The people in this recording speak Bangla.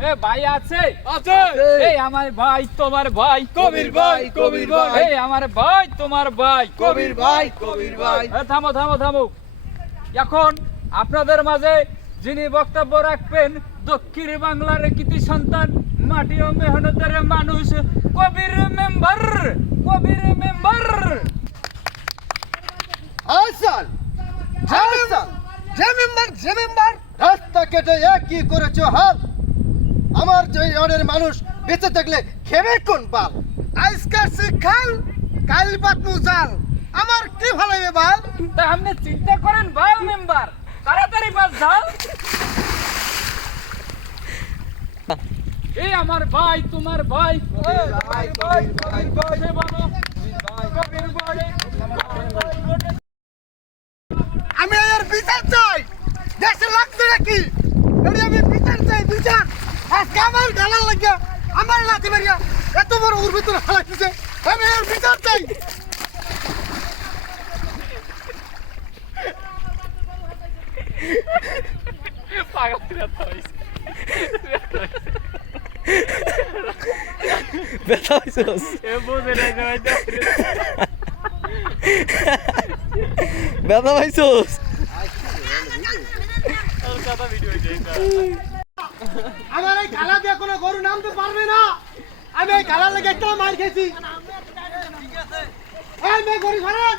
এ ভাই আছে আছে এই আমার ভাই তোমার ভাই কবির ভাই এই আমার ভাই তোমার ভাই কবির ভাই থামো থামো থামো এখন আপনাদের মাঝে যিনি বক্তব্য রাখবেন দক্ষিণ বাংলার কৃতি সন্তান মাটি ও মেহনতের মানুষ কবির মেম্বার হাসান যে মেম্বার রাস্তা কেটে কি করেছো হাল আমার যে অনের মানুষ বেঁচে থাকলে খেবে কোন পাল আজকাল শিখাল কাল বাতনু জাল আমার কি ভালো হবে বাল তা আপনি চিন্তা করেন বাল মেম্বার তাড়াতাড়ি বাস ঢাল এই আমার ভাই তোমার ভাই সে বলো, কবির ভাই। আমি এর বিচার চাই দেশে লাগছে নাকি এর আমি বিচার চাই বিচার আজকে আমার গালার লাগিয়া আমার লাঠি মারিয়া এত বড় ওর ভিতরে হালাইছে আমি এর বিচার চাই ব্যথা হইছস ব্যথা পাইছস আমার এই গালা দিয়ে কোনো গরু নামতে পারবে না আমি এই গালার লেগে একটা মার খেয়েছি এই মেয়ে গরু ছাড়েন